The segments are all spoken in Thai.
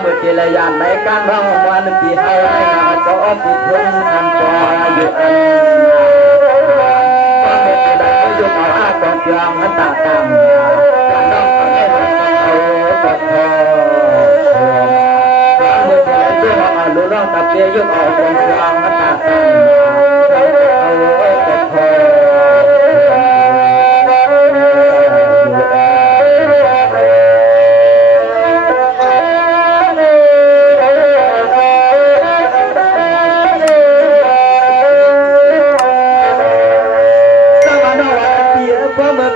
เมื่อเจริญในการร้องวันปีเฮาก็ออกที่ทุ่งอันก่ออยู่อันก็เมื่อเจริญก็ยกเอาอาตองยองหันตาตามการร้องก็ให้เอาก็พอเมื่อเจริญยกเอาลูกร้องตะเกียยกเอาตองยองหันตาตามเอาก็พอ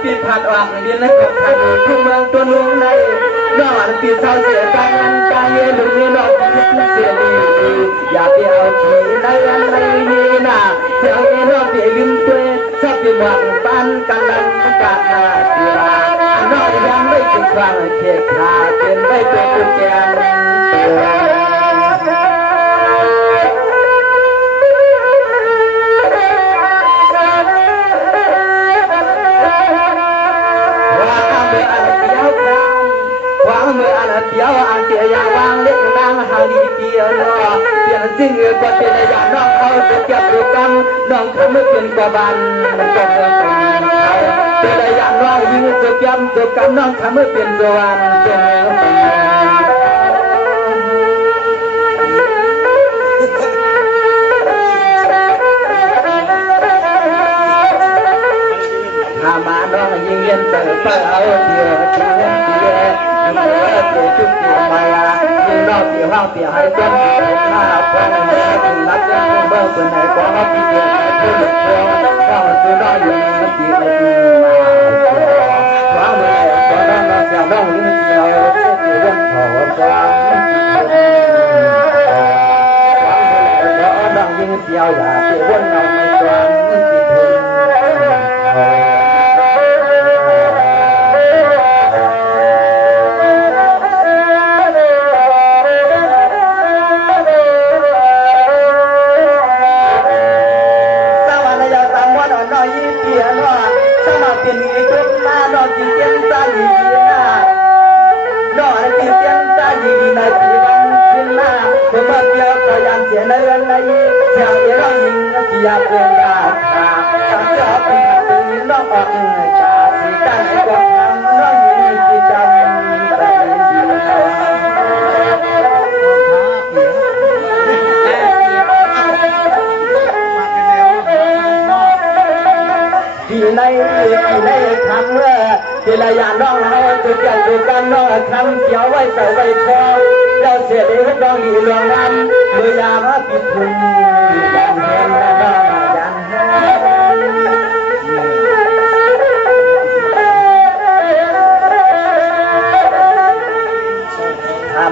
ปีผ่านออกเรียนและกับขันทุกเมืองตัวนุ่งในนอนปีเศร้าเสียการงานการเงินหรือนี่นอกคิดเสียดีอย่าไปเอาทีในอันในนี้นะเจ้าเองนอกเปียลืมตัวชอบปีหวังปันกันลังกาหน้าตีลานอกยังไม่จุดวางเขียขาเป็นไม่ตัวตุกแกนเมื่ออันเดียวอันเดียยวางเล็กนางหาลีเปียนอเปลี่ยนสิ่งเงือกเป็นอย่างน้องเขาจะเก็บดูกันน้องเขาไม่เป็นกบันมันก็เป็นเขาเป็นอย่างน้องยิ่งจะเก็บดูกันน้องเขาไม่เป็นกบันเป็นหามาน้องยิ่งเย็นเต๋อเป้าเอาเดียวเดียวเมื่อเกิดจุดเดียวมายิ่งนอกเดียวห้าวเดียวให้ต้นหน้าฟังเมื่อถึงนักเล่นเมื่อเป็นไหนก็ห้าวปีเดียวให้ผู้หลุดพ้นก็คือน้อยอยู่ในตีเลยดีมาฟ้าเมื่อก็น้องเสียน้องยิ่งเดียวเสียวันถอดฟ้าเมื่อก็น้องยิ่งเดียวอย่าเสียวันน้องไม่กลางยิ่งติดเพิ่มอยากเรียนยาขาทำจอบเป็นตึงน้องออกชาสีกันให้กองทำน้องยิ่งที่จำไปดีที่ในคำเมื่อที่ละยานน้องเขาจะเกิดดูกันน้องคำเขียวไว้ใส่ไว้คอเจ้าเสียดีให้น้องอีหลวงนั้นเมื่อยามปิดทุ่งยันเห็นนะน้อง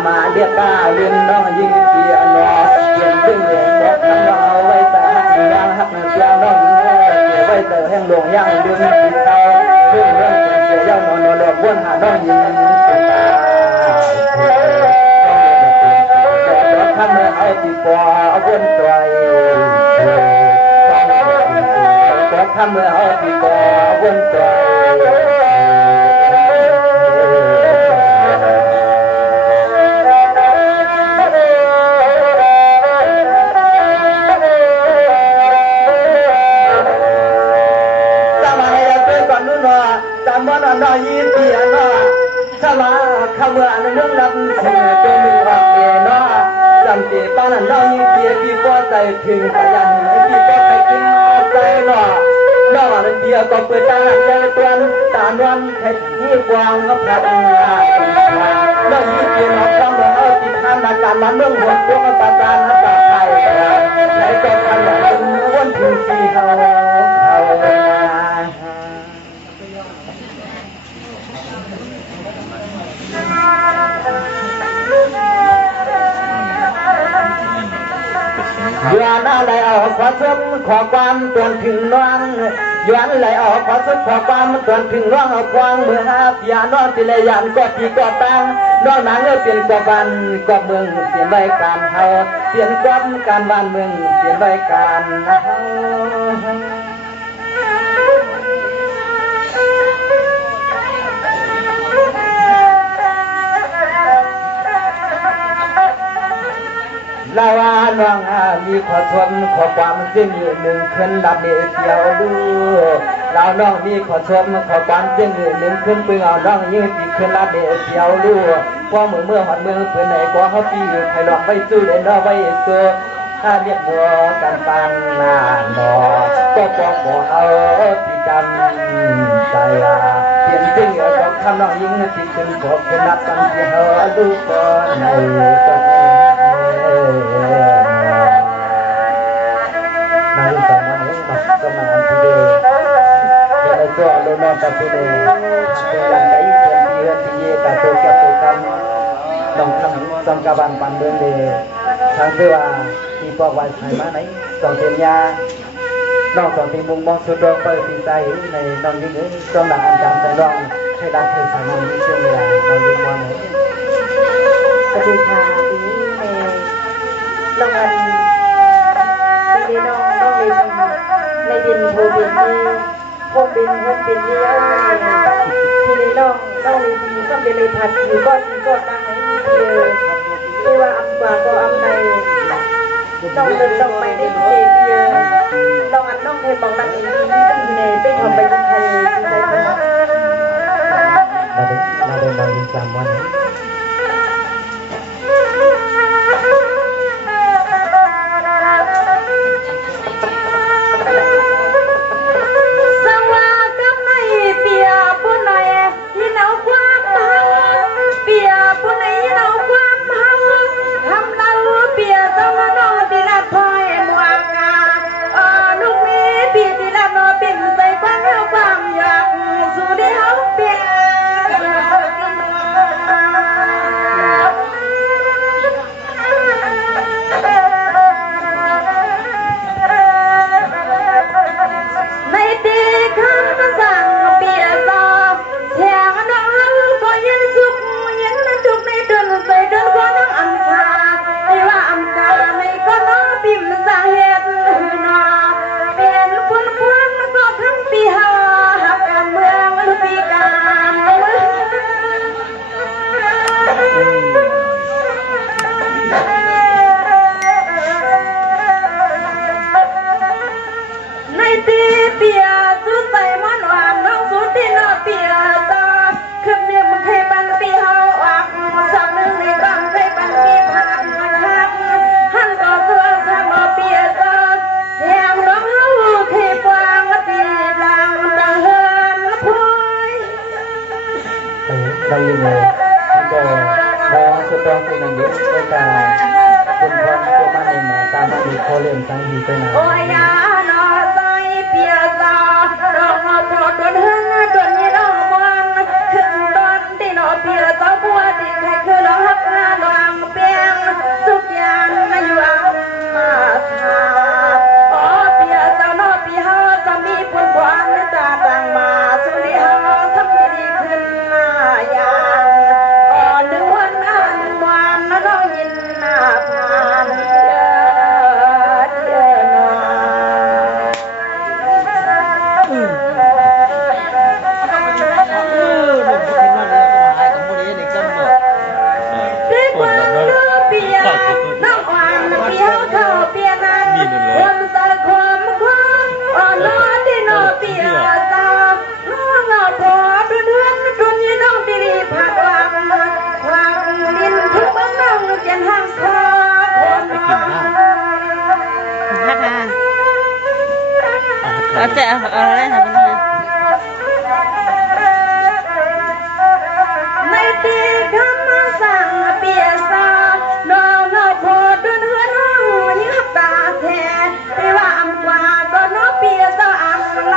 มาเรียกก้าเรียนน้องยิ่งเสียนอเปลี่ยนซึ่งเหลืองบอกทำเอาไว้แต่หักยางหักเสียงน้องยิ่งไว้แต่แห้งหลวงย่างดึงติดเขาเพื่อเรื่องเสียย่างนอนหลอกวนหาน้องยิ่งทำให้เอาตีปอเอาวนตัวทำให้เอาตีปอเอาวนตัวน จำว่าน้อยยิ้มเพียงน้อถ้ามาขมือเรื่องรับเสือตัวมึงรักเองน้อจำตีป้านั่นน้อยยิ้มเพียพี่ก็ใจถึงขยันพี่ก็ใครกินใจน้อน้อนั่นเดียวก็เปิดตาใจตัวนั้นตานวันแค่นี้กวางก็พัดน้อยยิ้มเพียน้องคำว่าเอาติดทางนักการมันเมืองหัวพวกประการนักการไทยไหนก็ขยันวันถึงสี่เขาย้อนอะไรออกขอสมขอความตวนถึงน้องย้อนอะไรออกขอสมขอความตวนถึงน้องเอาควางเมื่อหาพยานน้องสิเลยยันก็ปีก็ตั้งน้องนางเปลี่ยนกว่าบ้านกว่าเมืองเปลี่ยนใบการเฮาเปลี่ยนกว่าการบ้านเมืองเปลี่ยนใบการเฮาลาวาน้องมีขอชมขอความเสียงหนึ่งขึ้นดับเดียวดูเราน้องมีขอชมขอความเสียงหนึ่งขึ้นเปลือกน้องยืนตีขึ้นดับเดียวดูพอเมื่อหันเมืองเพื่อนไหนก็เขาปีใครหลอกไว้สู้เลยน้อไว้ตัวถ้าเรียกหัวกันปานหน้าหนอก็บอกบอกเอาที่จำใจเปลี่ยนเสียงของคำน้องยิ่งที่ขึ้นบอกขึ้นนับตั้งที่เขาดูก่อนในตรงนี้นายสามัญมาสมานที่เดิมจะได้ตัวโลนอนตัดที่เดิมตัวยังไงตัวที่เฮือนที่เย่กับตัวแก่ตัวกำต้องทำต้องกบันปันเดินเลยทางเพื่อว่าที่บอกว่าใครมาไหนต้องเทียนยานอกจากที่มุงมองสุดดวงเปิดปีใจในนอนยิ่งเอ้ยต้องหลังอันจำใจร้องให้ดังเคยสามัญในช่วงเวลานอนยิ่งมองไหนสวัสดีค่ะทีนี้น้องอันทีนี้น้องเลยในดินโพบินที่พวกบินพวกบินที่เอาทีนี้น้องเลยทีต้องไปเลยผัดอยู่ก็ทีก็ตั้งให้ที่ว่าอันกว่าก็อันใดน้องเดินต้องไปได้ที่เยอะน้องอันน้องเคยบอกนักเองที่ในไปทำไปที่ไทยที่ใจสมองเราเดินมายิงจำวันนี้เราอยู่ในก็มองสุดตรงที่นั่นเยอะด้วยการคนคนตัวมันเองมาตามมาดูโคเล่นตั้งหีไปไหนโอ้ยาหน้าใจเปียตาดอกมาพอดวนหึงดวนยี่ดอกมันขึ้นตอนที่นอเปียตาบัวที่ใครคือดอกฮักงาดอกเปียงทุกอย่างมาอยู่อ่างมาทาโอ้เปียตานอปีเฮาจะมีผลความในตาต่างมาสุริเฮาทำดีขึ้นยา แต่อะไรนะเป็นไง ในตีคำสั่งเปียสาดองนอโพดเฮือนห้องยับตาแท้ที่ว่าอำกว่าก็นอเปียสาอังไล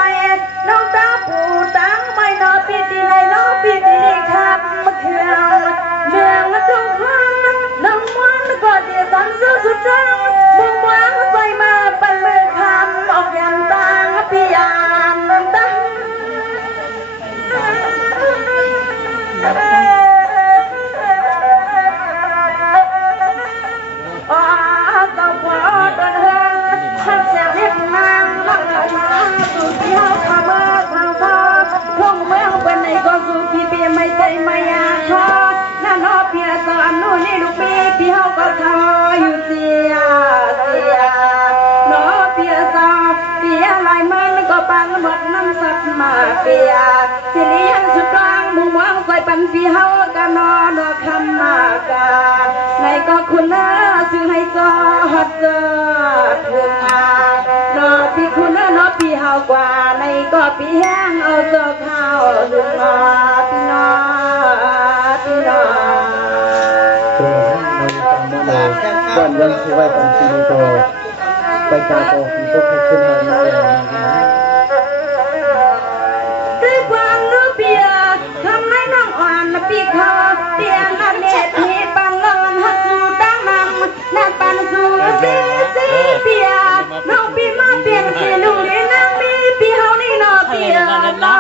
น้องตาผู้ตังไม่นอปีดีไรนอปีดีครับเขื่องเมืองทุกคนน้องมันก็เดียสันสุดจังมุ่งหวังใส่มาเป็นมือคำออกยันตังพิยานตังไม่ใจไม่อยากทอนั่นนอเพียสอนนู่นนี่ลูกมีพี่เฮาก็ทออยู่เสียนอเพียสอเปียลายมันก็ปังหมดน้ำสักมาเปียสิเลี้ยงสุดกลางมุมมองใส่ปันพี่เฮาก็นอนอคำมากาในก็คุณนะซึ่งให้จอหัดเจอถึงนอพี่คุณนะนอพี่เฮากว่าในก็พี่แห้งเอาเจอข้าวถึงพี่น้องก่อนวันที่ว่าปันทีโตไปกาโตฟีก็ให้ขึ้นมาได้ด้วยความรู้เปียทำให้น้องอ่อนปีคอเตียนละเนตที่ปังลอนหักสู่ตั้งนำนัดปันสู่สีเปียน้องปีมาเปลี่ยนสีลูกนี่นั่งมีปีเฮานี่นอเปียนอ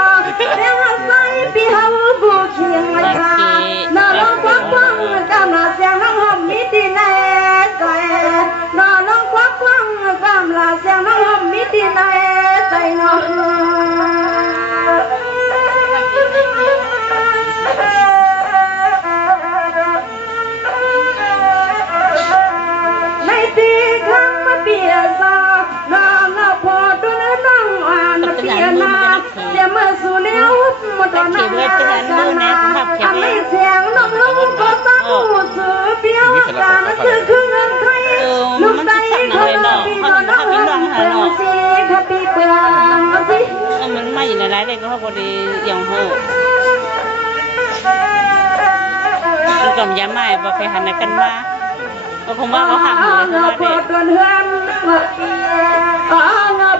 เรียกว่าใส่ปีเฮาบูเคียงเลยค่ะนอลองควักวังกำลังเสียงน้องหอมมิดีแน่ใจนอลองควักวังกำลังเสียงน้องหอมมิดีแน่ใจนอในตีคำมาเปียสาน้องพอตัวน้องอ่านเปียนาเดี๋ยวมาสู่เลี้ยวมาตอนนั้นอันไม่เสียงน้องลูกก็ตั้งหูสือเปียวกันคือเงินใครลูกใจเขาพี่น้องเป็นสีขปีเปลืองสิ มันไม่ในไรเลยก็พอดีอย่างเหอะคือกับยาไม้บอกไปหันกันมาก็คงว่าเขาหักหมดเลยเพราะว่าเด็ก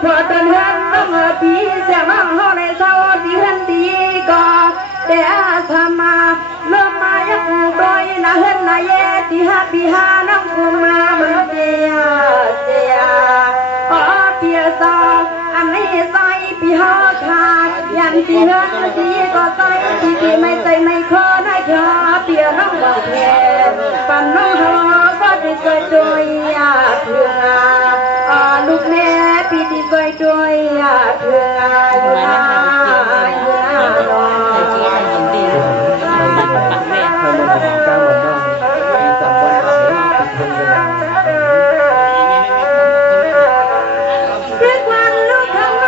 พอเดินเฮือนต้องปีเสียมาเฮาในเช้าดีเฮือนดีก็แต่ทำมาเริ่มมายักโดยนะเฮือนนะเยที่หาปีหาน้ำกุมามันเจียเปียซออันนี้ใส่ปีหาขาดยันที่เฮือนดีก็ใส่ที่ไม่ใจไม่ขอได้ขอเปียน้องบอกแทนปั่นน้องเฮาก็ได้ใจโดยเพื่อลูกแม่พี่ดีใจด้วยเพื่ออยู่นะอยู่นะน้องด้วยความลูกทำไม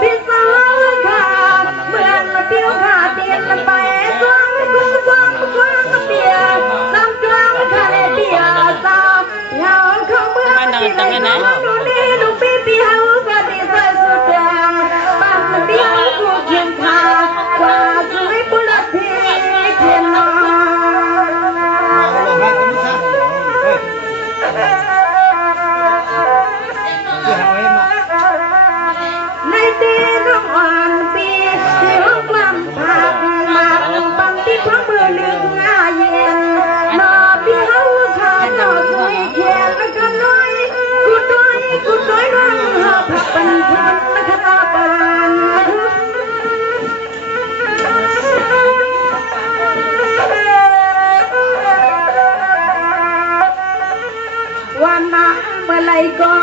พี่สาวขาดเหมือนมาเที่ยวขาดเตียนมันไปสวงเปียน้ำจวงขาเลเปียสาวเฮาเขาเมื่อที่ไหนดูนี่ลูกพี่เฮาก็ดีใจสุดแดงบ้านเปียกูเขียนขากว่าสุริบุรพีเขียนนอในตีน้องอ่อนปีที่ห้องลำพักมาปังที่พังมือลึกง่าเย็นนอพี่เฮาขาดอคุยเขียนกันน้อยกูด้วยรังหาพักปันทันคตาปานวันนั้นเมื่อไรก็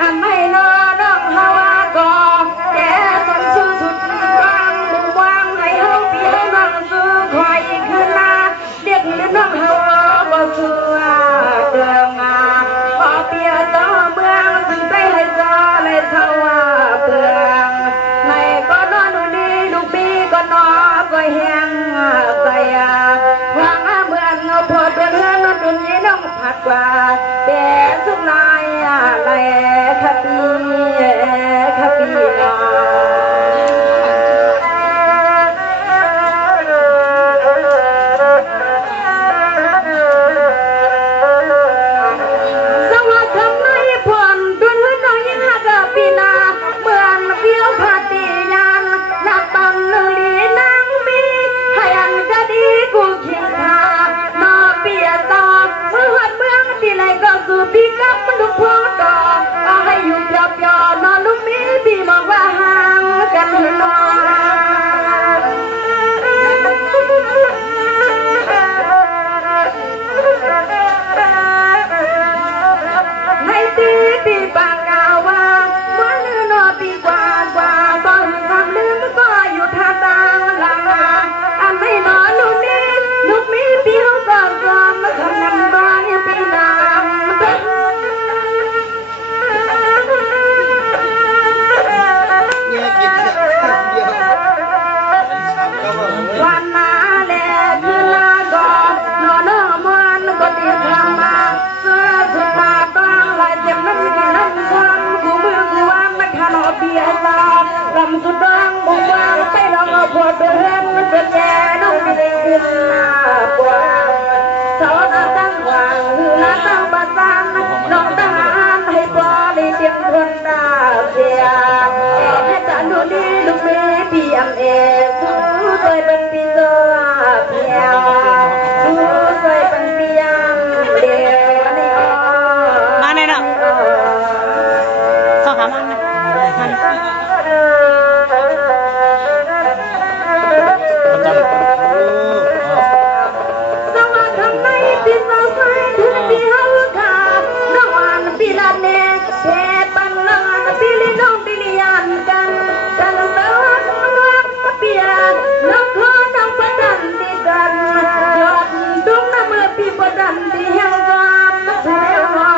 อันไม่นอดอกฮาวาก็แกต้องสู้สุดวางบุวางให้เฮาพี่เฮานั่งสู้คอยขึ้นมาเด็กเล่นน้องเฮาก็สู้เดิมมาพอเปียต่อเมืองซึ่งใจให้จอเลยเท่าว่าเปลืองในก็นอนดูดีลูกปีก็นอนก็แห้งใจวางเมืองพอตัวเรือนนอนดุนยี่น้องผัดกว่าแต่สุขลายอะไรคปีนอ พอเดินเป็นแย่น้องไม่ได้ขึ้นหน้ากว้างสาวน้าตั้งวางหือน้าตั้งประสานน้องทหารให้พอได้เตรียมคนตาเสียให้จันดูดีลูกเมย์พี่อำเอกเคยเป็นพี่เจ้าเพียวเคยเป็นพี่ยามเดียวนี่อ๋อ มาเลยเนาะสองขามันไหมมาเลย สวัสดีพี่สาวสายทุกพี่เฮาค่ะน้องอันพี่ละเนเทปันนังพี่ลิน้องพี่ลิยันกันกันเลิศรักพี่รักนักขอน้องประดันดีกันยอดดวงน้ำเมื่อพี่ประดันดีแห่งความแท้หอ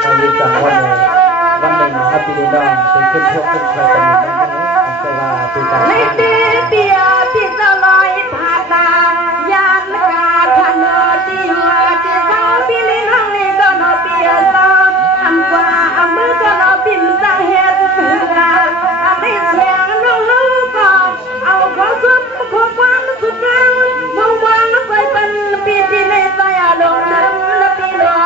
เอาอยู่จังวันหนึ่งครับพี่น้องเป็นขึ้นพวกขึ้นใครกันอยู่บ้างไหมผมจะว่าปีการ ในเดียเปียพี่จะลอยผ่านตายานกาขันที่หัวที่เขาพี่ลิน้องนี่ก็นอเปียซออันกว่าอันมือก็นอบินจะเห็นเสืออันไม่เสียงน้องลูกก็เอาขอสุดขอความสุดแล้วมองวางใส่เป็นปีที่ในใจอารมณ์น้ำและพี่รอ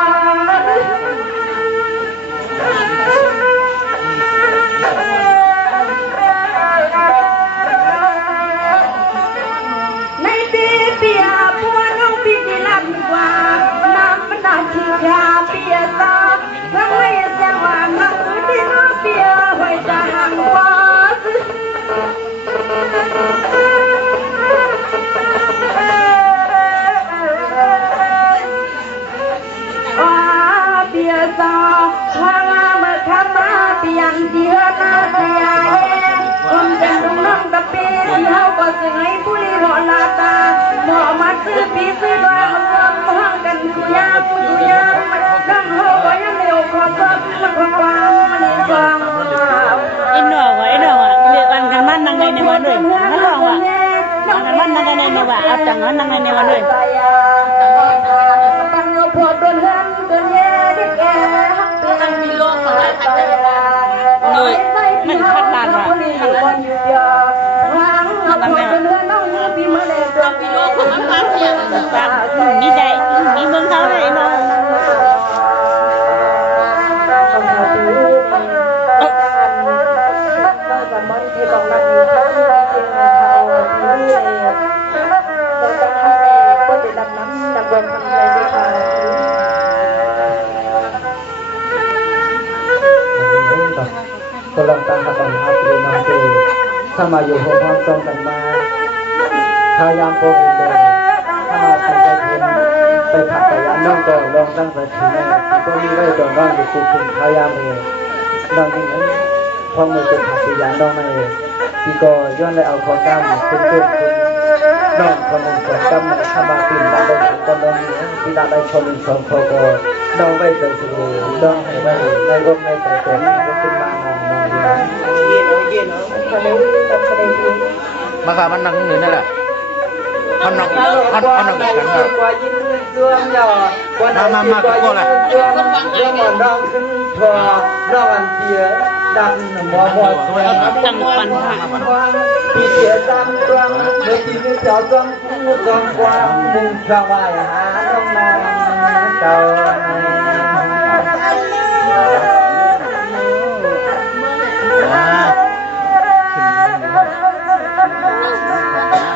ในปีเปียพัวน้องพี่ที่ลันกว่าน้ำมันได้ที่ยาเปียตาทั้งไม่เสียงว่าน้องที่น้องเปียไว้จะห่างกว่าเปียตาทางเมื่อคำมาเปียงเดียนาเสียคนเป็นลุงน้องตะเปียเฮาก็สิให้ผู้ลีรอลาตาหมอมาซื้อปีซื้อดองห้องกันดูยามนั่งเฮาก็ยังเร็วขอซ้ำมันความมันฟัง อินดอกเดือดกันมันนั่งในวันเลยนั่นลองว่ะกันมันนั่งในวันเอาจังนั้นนั่งในวันเลย ตั้งโยพอดนเฮือนเดินแย่ดิแกตั้งกิโลของไอ้พันเลยมันพัดลานว่ะกิโลของมันพัดเนี่ยมีใจมีเมืองเขาเลยเนาะ คนลองตั้งหักกันครับพี่น้องเจถ้ามาอยู่ห้องห้องต้องกันมาพยายามโปรโมทถ้ามาทำใจเย็นไปผักไปร้านน้องก็ลองตั้งใจถึงก็มีไว้ตอนน้องอยู่คู่ขึ้นพยายามเองน้องที่นั้นพอมือเป็นผักปียานน้องนั่นเองที่ก็ย้อนเลยเอาของกล้ามขึ้นน้องคนหนึ่งของกล้ามถ้ามาปีนได้คนน้องที่ได้คนหนึ่งสองคนก็น้องไว้ใจสูงน้องให้ไว้ในร่มในใจเต็มก็ขึ้นมาน้องมาค่ะมันนั่งอยู่นั่นแหละมันนั่งกันนะมาก็เลยน้องขึ้นทัวน้องอันเดียดันหมอบอกจังปันค่ะ พี่เสียจังกวางเมื่อกี้นี่เจ้าจังผู้จังกวางมุ่งสวายหาน้องนางเจ้า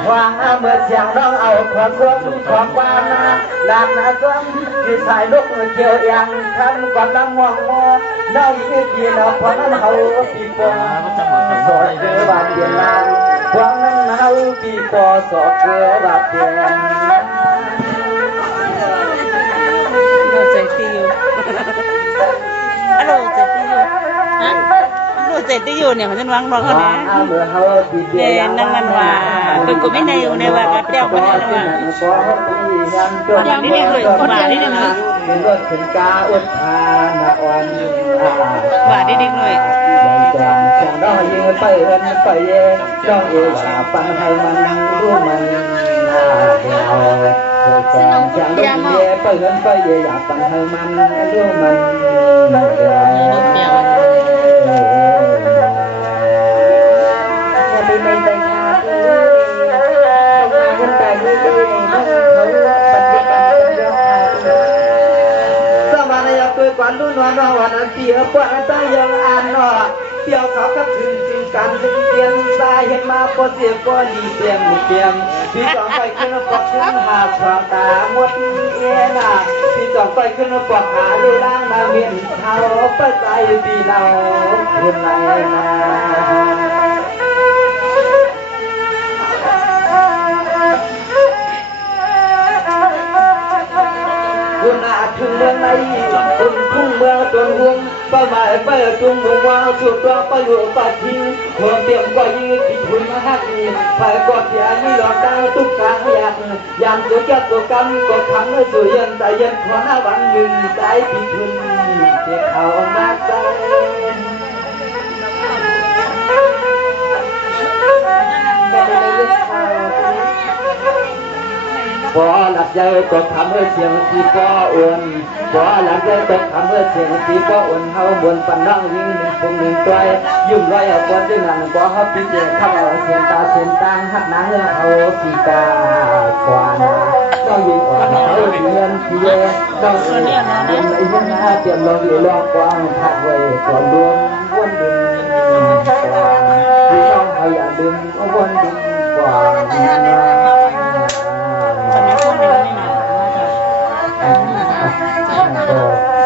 ว่าเมื่อเสียงน้องเอาความควบความวานาหลานนาซ้ำที่สายลูกเกี่ยวยังทำความลังห่วงมอน้องที่พี่น้องพอนั้นเขาปีปอสอดเกลือบาดเปลี่ยนนางพวงนั้นเขาปีปอสอดเกลือบาดเปลี่ยน โดนใจตีอยู่ฮัลโหลใจตีอยู่ฮะโดนใจตีอยู่เนี่ยมันจะวางรอเขาเนี่ยเนี่ยนั่งนั่นว่าเป็นกูไม่ในอยู่ในว่ากับเจ้าคนนั้นว่าอย่างนี้เนี่ยเลยว่านี่เด็กเลยว่านี่เด็กเลยน้องยืนไปเอินไปเย่น้องเอ๋ปันให้มันรู้มันเราจังลูกเย่ไปเอินไปเย่อยากปันให้มันรู้มันเรา นวลวันเสียปวดตายังอ่านนอเที่ยวเขาก็ถึงจึงกันถึงเปลี่ยนสายเห็นมาพอเสียก็ดีเปลี่ยนที่สองไปขึ้นปอกขึ้นหาขวางตาหมดเอ็น่ะที่สองไปขึ้นปอกหาลูล่างมาเมียนเท้าไปใจปีเราคุณไรมาคุณอาจถึงเมืองไหนคุณทุ่งเมืองจนหุ่มป้าหมายเปิดจุ่มหัวสุดตัวประโยชน์ปัดทิ้งหัวเตรียมก็ยืดที่คุณมาหักไปกอดเสียไม่หลอกตาทุกครั้งอยากตัวแก้ตัวกำก็ทำให้สวยเย็นใจเย็นขอหน้าวันหนึ่งใจที่คุณเจ็บเขามาใจพอหลับใจก็ทำให้เสียงที่ก็อ้วนพอหลับใจก็ทำให้เสียงที่ก็อ้วนเฮาบนปันน้องยิงหนึ่งปุ่มหนึ่งตัวยุ่งร้อยเอาคนด้วยนั่นก็เฮาปีเดียเข้าเอาเสียงตาเสียงตังหักน้ำเอาสีกากว่านาต้องยิงอ่อนเขาเรียนเพียต้องเรียนไอ้ยันหน้าเตรียมลองอยู่ลองกว้างทักไว้ก่อนรวมวนดึงกว้างพี่น้องเขาอย่าดึงวนดึงกว้าง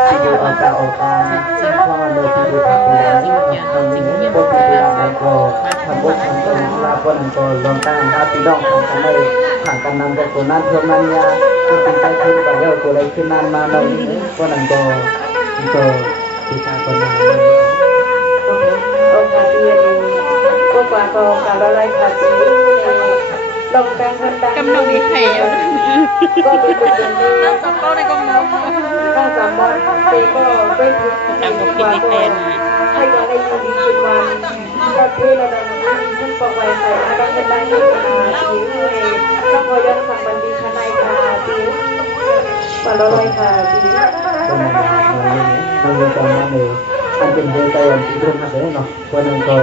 ที่ดูเอาตาเอาตาพ่อเลยที่ดูทำเป็นสิ่งนี้บทที่ดูเอาก็ทำบททำเป็นลาบนก็ลงตามท่าพี่น้องทำกันเลยผ่านกันนำตัวนั้นเท่านั้นยาตัวเป็นใจขึ้นไปเยอะตัวอะไรขึ้นนานมาเลยวันนั้นก็ที่ตาคนนั้นโอเคเรียนก็กว่าก็การอะไรค่ะที่ลงแบงค์เงินดัง กำลังมีไข่ ก็เป็นคนเดียว น้ำสับเป้าในกำลัง ข้าวสามวันเตก็ไปถึง ทำกับพี่แทนนะ ให้ก็ได้ยินดีขึ้นวันก็เทระดับนั้นขึ้นปกไว้ใส่มาดังเป็นดังยิ่งมาผิวเลยต้องพยันสั่งบันดีขนายค่ะผิวมาลอยค่ะผิว ก็มันมีตอนนั้นเลยอันเป็นเรื่องใจอันที่ทุ่มนะเนาะวันนั้นก็